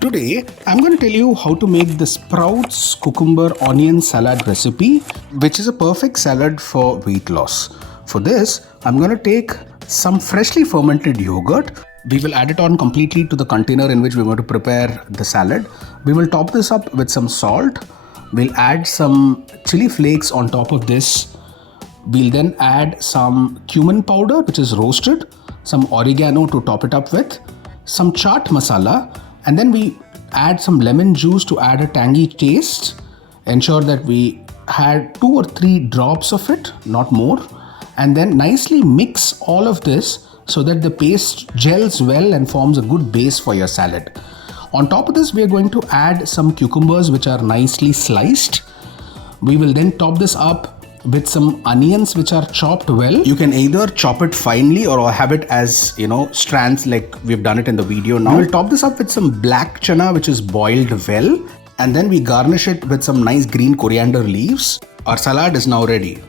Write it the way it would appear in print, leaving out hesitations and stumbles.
Today, I'm going to tell you how to make the sprouts cucumber onion salad recipe, which is a perfect salad for weight loss. For this, I'm going to take some freshly fermented yogurt. We will add it on completely to the container in which we're going to prepare the salad. We will top this up with some salt. We'll add some chili flakes on top of this. We'll then add some cumin powder, which is roasted, some oregano to top it up with, some chaat masala, and then we add some lemon juice to add a tangy taste. Ensure that we had 2 or 3 drops of it, not more, and then nicely mix all of this so that the paste gels well and forms a good base for your salad. On top of this, we are going to add some cucumbers which are nicely sliced. We will then top this up with some onions which are chopped well. You can either chop it finely or have it as, strands like we've done it in the video now. We'll top this up with some black chana which is boiled well, and then we garnish it with some nice green coriander leaves. Our salad is now ready.